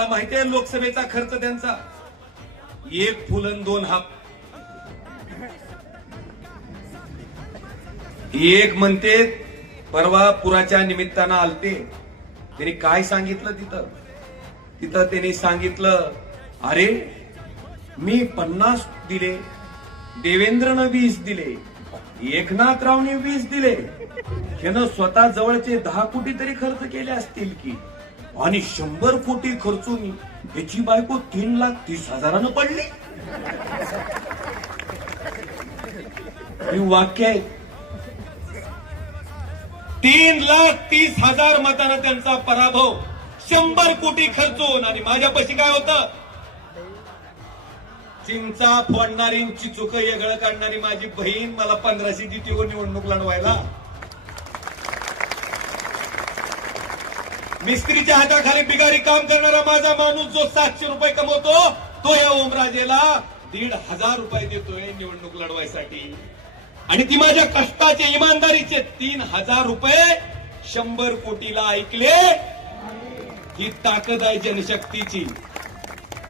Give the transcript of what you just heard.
आता माहितीये लोकसभेचा खर्च त्यांचा 1 फुल अन 2 हाप. एक म्हणते परवा पुराच्या निमित्तानं आलते, त्यांनी काय सांगितलं तिथं त्यांनी सांगितलं, अरे मी 50 दिले, देवेंद्रनं 20 दिले, एकनाथरावने 20 दिले, त्यानं स्वतः जवळचे 10 कोटी तरी खर्च केले असतील की, आणि 100 कोटी खर्चून याची बायको 3,30,000 पडली. ही वाक्य आहे. 3,30,000 मतानं त्यांचा पराभव, 100 कोटी खर्चून. आणि माझ्यापाशी काय होतं? चिंचा फोडणारी, चिचुक येगळं काढणारी माझी बहीण मला 1500 देते हो निवडणूक लढवायला. मिस्त्रीच्या हाताखाली बिगारी काम करणारा माझा माणूस जो 700 रुपये कमवतो, तो या ओमराजेला 1,500 रुपये देतोय निवडणूक लढवायसाठी. आणि ती माझ्या कष्टाचे, इमानदारीचे 3,000 रुपये 100 कोटीला ऐकले. ही ताकद आहे जनशक्तीची.